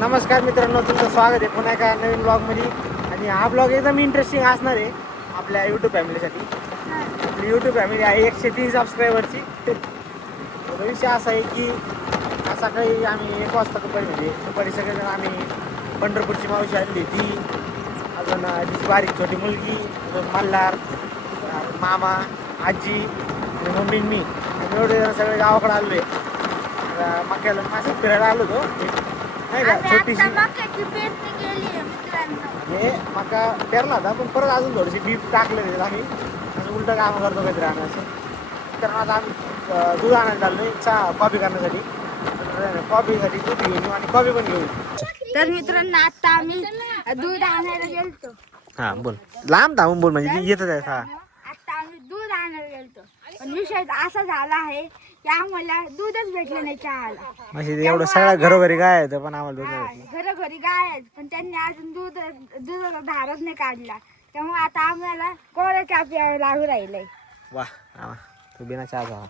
नमस्कार मित्रांनो, तुमचं स्वागत आहे पुन्हा एका नवीन ब्लॉगमध्ये. आणि हा ब्लॉग एकदम इंटरेस्टिंग असणार आहे आपल्या यूट्यूब फॅमिलीसाठी. आपली यूट्यूब फॅमिली आहे 103 सबस्क्रायबरची. विषय असा आहे की सकाळी आम्ही 1 वाजता दुपारी सगळेजण आम्ही पंढरपूरची मावशी आणली, ती अजून तिची बारीक छोटी मुलगी, अजून मल्हार, मामा, आजी आणि मम्मी मी एवढे जण सगळे गावाकडे आलो आहे. मक्याला मासे फिरायला आलो होतो नाही का, छोटीशी हे मका पेरला होता, पण परत अजून थोडीशी बीप टाकलं त्याच्यात आम्ही, असं उलटं काम करतो काहीतरी आणायचं. तर आता आम्ही दूध आणायला चाललो चहा कॉफी करण्यासाठी. कॉफीसाठी दूध घेऊन येऊ आणि कॉफी पण घेऊन. तर मित्रांनो आता आम्ही दूध आणायला गेलतो. हा बोल, लांब धावून बोल म्हणजे येतच आहे. हा आता आम्ही दूध आणायला गेलतो, पण विषय असा झाला आहे की आम्हाला दूधच भेटलं नाही चहाला. म्हणजे एवढं सगळं घरोघरी काय आहे पण आम्हाला दूध नाही भेटलं. घरोघरी गाय आहेत, पण त्यांनी अजून दुधाचा धारच नाही काढला. त्यामुळे आता आम्हाला कोरं चहा प्यावं लागू राहिलंय. वा तू बिना चहा झाला.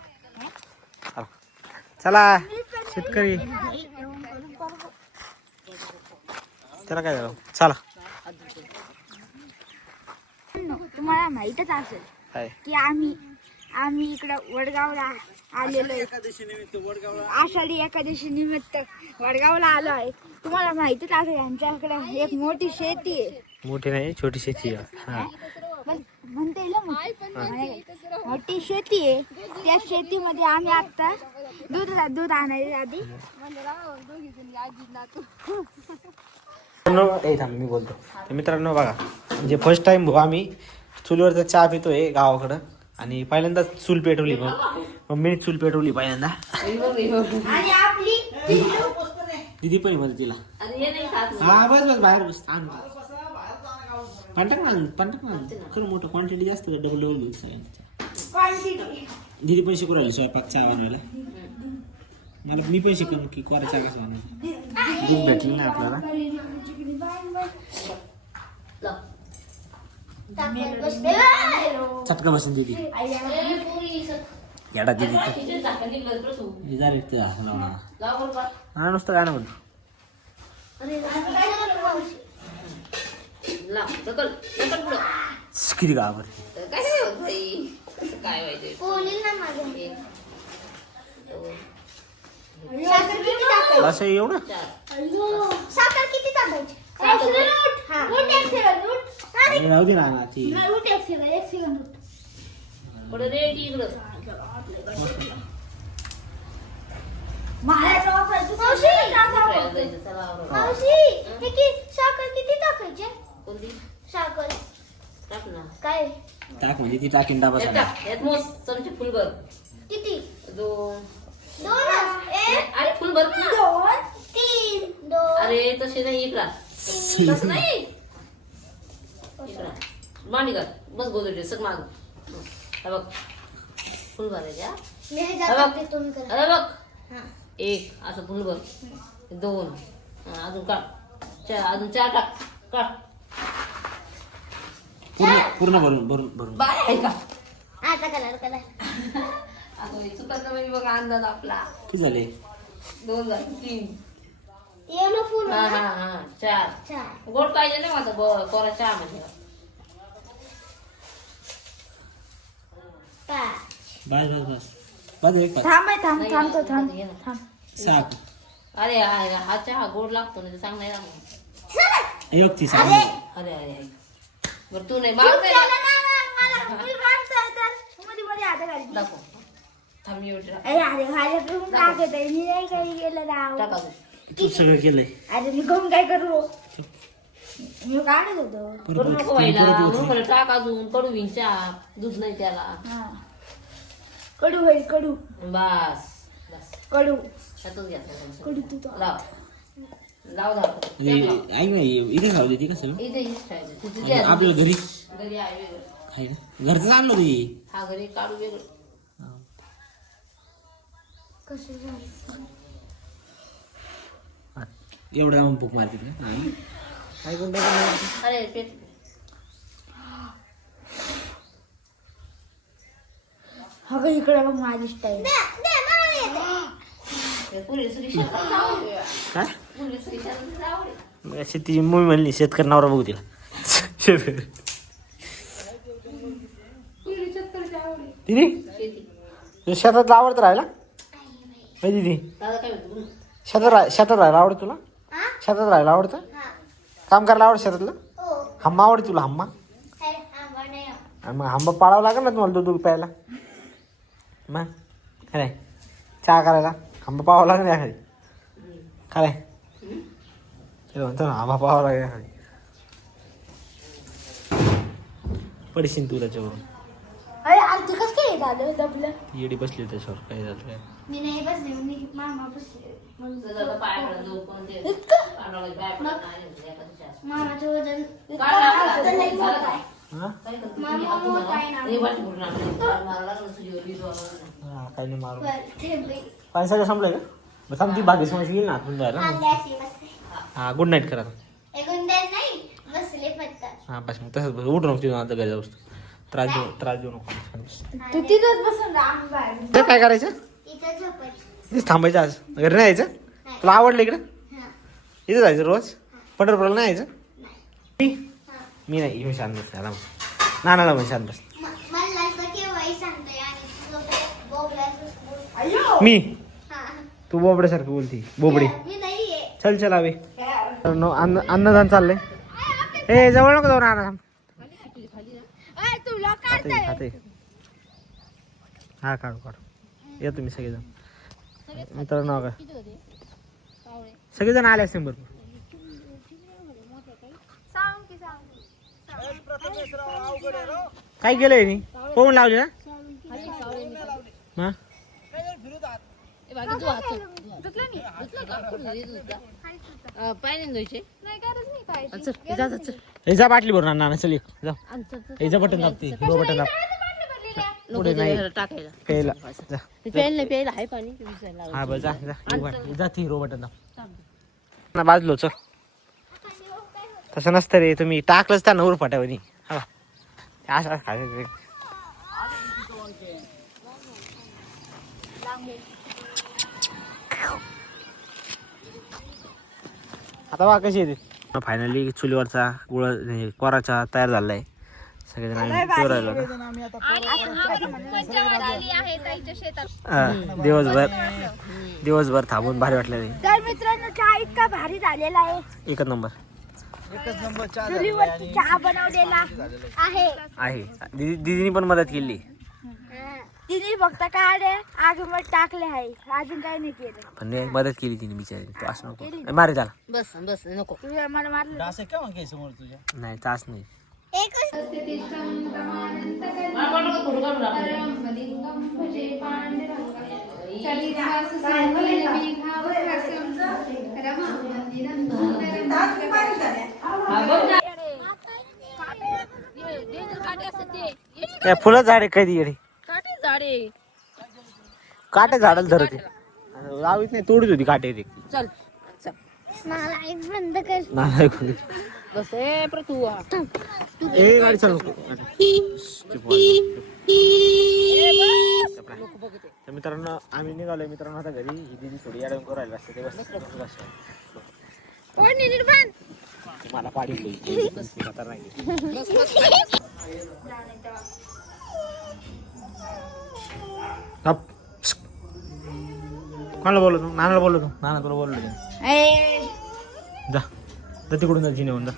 चला शेतकरी, त्याला काय झालं, चला. तुम्हाला माहीतच असेल की आम्ही इकडं वडगावला आलेलो आहे. आषाढी एकादशी निमित्त वडगावला आलो आहे. तुम्हाला माहितीच असेल आमच्याकडे एक मोठी शेती आहे. मोठी नाही, छोटी शेती आहे. म्हणता येईल मोठी शेती आहे. त्या शेतीमध्ये आम्ही आता दूध आणायला आधी मी बोलतो. तर मित्रांनो बघा, म्हणजे फर्स्ट टाइम आम्ही चुलीवरचा चहा पितोय गावाकडं. आणि पहिल्यांदाच चूल पेटवली, मम्मीने चूल पेटवली पहिल्यांदा. आणि आपली दिदी पण बोल तिला. हा बस बाहेर बस. खरं मोठं क्वांटिटी जास्त डबल घेऊन सगळ्यांच्या. दिदी पण शिकू राहिली स्वयंपाक चहा बनवायला. मी पण शिकून की कोरा चहा कसं बनवायचं. दूध भेटली ना आपल्याला. चटका बसून दिदी येडा दिदी हा नुसतं काय ना म्हणतो. किती गावावर असं एवढं साखर किती टाकायची? राहू दे ना ती. साखर काय टाक म्हणजे ती टाकीन डाबा चमचे फुलभर किती? दोन अरे फुलभर दोन तीन अरे तसे नाही इकडा तसं नाही इकडा मांडी घाल बस गोदडे सग माग हे बघ फुलभर आहे अरे बघ एक असं फुलभर दोन अजून काढ अजून 4 टाक काढ पूर्ण भरून बाय आहे का आता कलर चुकत नाही बघा अंदाज आपला. किती झाले? 2 झाले 3 येलो फुल हा 4 गोड पाहिजे ना माझा कोरा चहा म्हणजे बस एक थांब. सात. अरे हा चहा गोड लागतो ना सांग नाही ना अरे अरे बरं तू नाही मारते दाखव थांब टाका तू सगळं केलंय. अरे मी घेऊन काय करू? मी काढत होतो. करू नको व्हायला टाक अजून कडू होईन चहा दूध नाही त्याला. कडू होईल कडू. बस कडू त्यातच घ्यायचं कडू तू लाव धाव ऐक ना, इथे खाऊ दे ती कसं इथे आपल्या घरी घरी आहे वेगळं घरचं आणलं ती. हा घरी काढू वेगळं एवढा मग बुक मार्केट अरे पेट अगं इकडे बघ माझी स्टाईल. पुरी काय मुलीचं विचारायचं आवड आहे. मग अशी तिची मम्मी म्हणली शेतकरी नवरा बघू तिला. मुलीचं शेतकऱ्याची आवड आहे. दिदी शेती. तुला शेतातला आवडतं राहायला? होय दिदी, दादा काय म्हणतो बोल. शेतात राहायला आवडतं तुला? शेतात राहायला आवडतं? काम करायला आवडतं शेतातलं? हम्मा आवडते तुला? हम्मा? आणि मग हंबा पाळावं लागेल ना तुम्हाला दूध प्यायला. मग काय चहा करायला हंबा पाळावं लागेल एखादी. काय ते म्हणतो ना हंबा पाळावं लागेल एखादी. पडशील तू त्याच्यावरून. अरे आमचं कसं काय झालं दबलं? येडी बसली त्याच्यावर. काय झालं काय? मी नाही बसले, मी मामा बसले. तुझं पाय पडत जाऊ पण ते इतकं पाण्याला पाय पडत नाही एखाद्याच्या असं. मामाचं वजन काय लागलं? इतकं नाही मोठं आहे. हा? काय करतो तुम्ही? हात तुम्हाला लई वाट बोलून आणलं. पाय मारायला लागलं तुझ्यावर वीज वाजवलं. हा, काही नाही मारू. बरं, ठेवली. पाणी सगळं संपलंय का? बस आमची बागेश माणसं येईल ना आतून जायला. हा गुड नाईट करा. हा बस मग तसंच बस. उठू नको तिथून आता घरी जाऊस. त्रास देऊ नको. तू तिथंच बसून राहा, आम्ही बाहेर. ते काय करायचं? इथेच थांबायचं आज. घरी नाही यायचं? तुला आवडलं इकडं? इथं जायचं रोज? पंढरपूरला नाही यायचं? मी नाही. येऊन शांत बस. आला नानाला पण शांत बस. मी तू बोबड्यासारखं बोलती. बोबडी. चल चल आवे. अन्नदान चाललंय. ए जवळ नको जाऊ नाना. अय, तू लोक खाते काढताय. खाते. हा काढू काढू. या तुम्ही सगळेजण. मित्रांनो का सगळेजण आले असते भरपूर. सांग की सांग. काय केलंय मी? कोण लावली ना? हा? पाय नाही धुवायचे. नाही गरज नाही काय. चल जा जा चल. हे जा बाटली भरून नाना चल एक जा. हे जा बटन दाबते. हिरो बटन दाब. पुढे नाही टाकायला प्यायला जा. प्यायला प्यायला आहे पाणी विचारायला हा बस जा जा. जा ती हिरो बटन दाब. ना बाजलो चल. तसं नसतं रे. तुम्ही टाकलंच त्या नवर फाट्यावरी. हा असं खायचं. आता बघा कशी येते. फायनली चुलीवरचा गुळ कोराचा तयार झालाय. सगळेजण आम्ही चोरायला दिवसभर थांबून भारी वाटलं. तर मित्रांनो चहा इतका भारी झालेला आहे. एकच नंबर चुलीवरती चहा बनवलेला आहे. दीदीने पण मदत केली. तिने फक्त काढे आगमत टाकले आहे, अजून काही नाही केलं. पण मदत केली तिने बिचारी. तू असं नको मारे त्याला. बस बस नको. तुझ्या मला मारलं. नाही तास नाही. फुलं झाडे कधी येणे काटे झाडाला धरते. लावीत नाही तोडीत होती काटे ते. चल चल बंद कर. नाही बस ए प्रतू ए गाडी चालू तर मित्रांनो आम्ही निघालोय. मित्रांनो आता घरी ही दिदी थोडी अडवून करू राहिला असते ते मला पाडी आता नाही. कोणाला बोलतो? नानाला बोलतो. नाना तुला बोललो जा जा तिकडून जा जिनेऊन जा.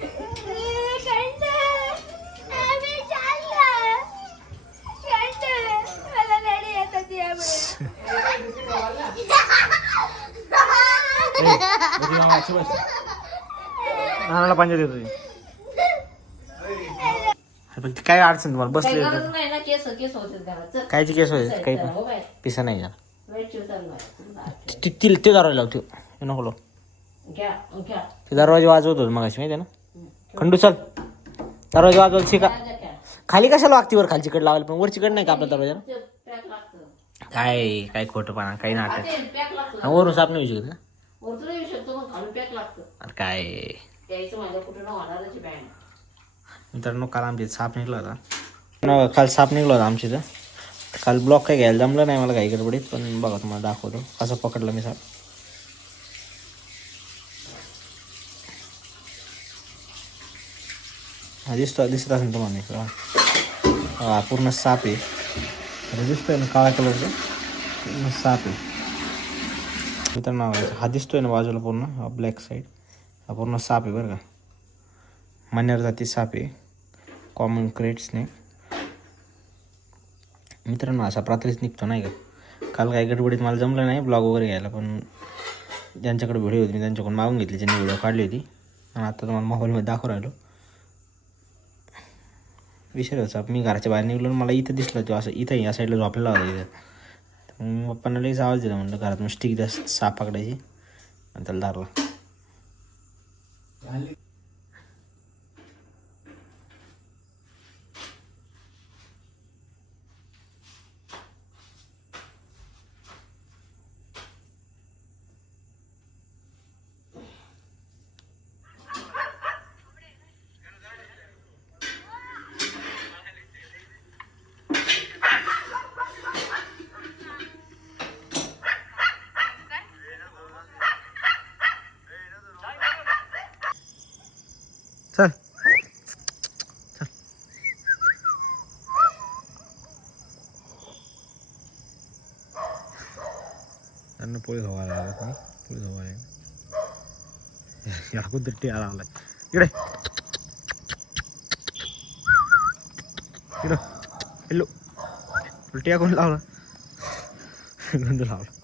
नानाला पंचायत येतो. काय अडचण तुम्हाला बसले कायची केस होते काही पण पिसा नाही झाला. ते दरवाजा लावतो नको ते दरवाजे वाजवत होत मग माहिती आहे ना. खंडू चल दरवाजा वाजवायला शिका. खाली कशाला वागती वर खालची कड लावायला पण वरची कड नाही का आपल्या दरवाजा. काय काय खोटंपणा काही नाटक. वरून साप नाही येऊ शकत. अरे काय मित्रांनो काल आमच्या साप निघला होता. काल साप निघला होता आमच्या इथं. काल ब्लॉक काही घ्यायला जमलं नाही मला काही गडबडीत. पण बघा तुम्हाला दाखवतो कसं पकडलं मी साप. हा दिसत असेल तुम्हाला इकडं. हा पूर्ण साप आहे. दिसतोय ना काळ्या कलरचा पूर्ण साप आहे मित्रांनो. हा दिसतोय ना बाजूला पूर्ण हा ब्लॅक साईड हा पूर्ण साप आहे बरं का. मन्यार जाती साप आहे. कॉमन क्रेट स्नेक मित्रांनो. असा रात्रीच निघतो नाही का. काल काही गडबडीत मला जमलं नाही ब्लॉग वगैरे घ्यायला, पण ज्यांच्याकडे व्हिडिओ होती मी त्यांच्याकडून मागून घेतली, ज्यांनी व्हिडिओ काढली होती. आणि आता तुम्हाला मोबाईलमध्ये दाखवून राहिलो. विषय होता मी घराच्या बाहेर निघलो मला इथं दिसलं तो असं इथं या साईडला झोपलेला होता इथं. तर मग पप्पांना लगेच आवाज दिला म्हणलं घरात मग स्टिक द्या साप पकडायची आणि त्याला धरला. चल त्यांना पोळी हवा लागला पोळी हवा याकून तर टिया लागला इकडे इकडं हॅलो टिया कोण लावला गंध लावला.